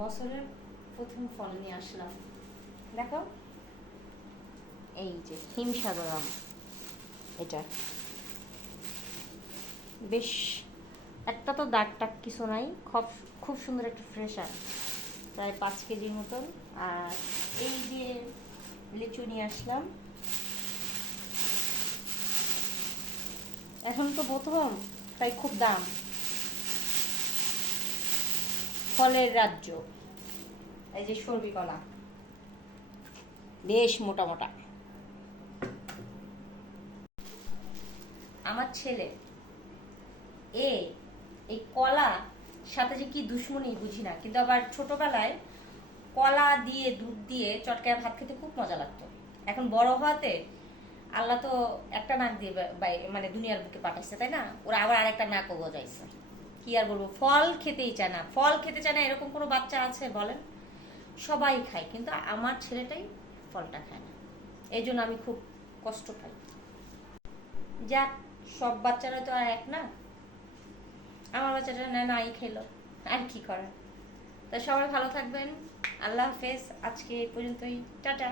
বছরের প্রথম ফল নিয়ে আসলাম, দেখো এই যে হিমসাগর আম। এটা বেশ, একটা তো দাগ টাগ কিছু নাই, খুব খুব সুন্দর একটা ফ্রেশ আম, প্রায় 5 কেজির মতন। আর এই যে লিচু নিয়ে আসলাম, এখন তো প্রথম, তাই খুব দাম। ফলের রাজ্য, এই যে সর্বি কলা, বেশ মোটা মোটা। আমার ছেলে এ এই কলা সাথে যে কি দুশ্মনী বুঝি না, কিন্তু আবার ছোটবেলায় কলা দিয়ে দুধ দিয়ে চটকায় ভাত খেতে খুব মজা লাগতো। এখন বড় হওয়াতে আল্লাহ তো একটা নাক দিয়ে মানে দুনিয়ার বুকে পাঠাইছে, তাই না? ওরা আবার আরেকটা নাকও গজাইছে। কি আর বলবো, ফল খেতেই চায় না, ফল খেতে চায় না এরকম কোনো বাচ্চা আছে বলেন? সবাই খায়, কিন্তু আমার ছেলেটাই ফলটা খায় না। এই জন্য আমি খুব কষ্ট পাই। যাক, সব বাচ্চারা তো আর এক না, আমার বাচ্চাটা না নাই খেলো, আর কি করার। তা সবাই ভালো থাকবেন, আল্লাহ হাফেজ, আজকে এই পর্যন্তই, টাটা।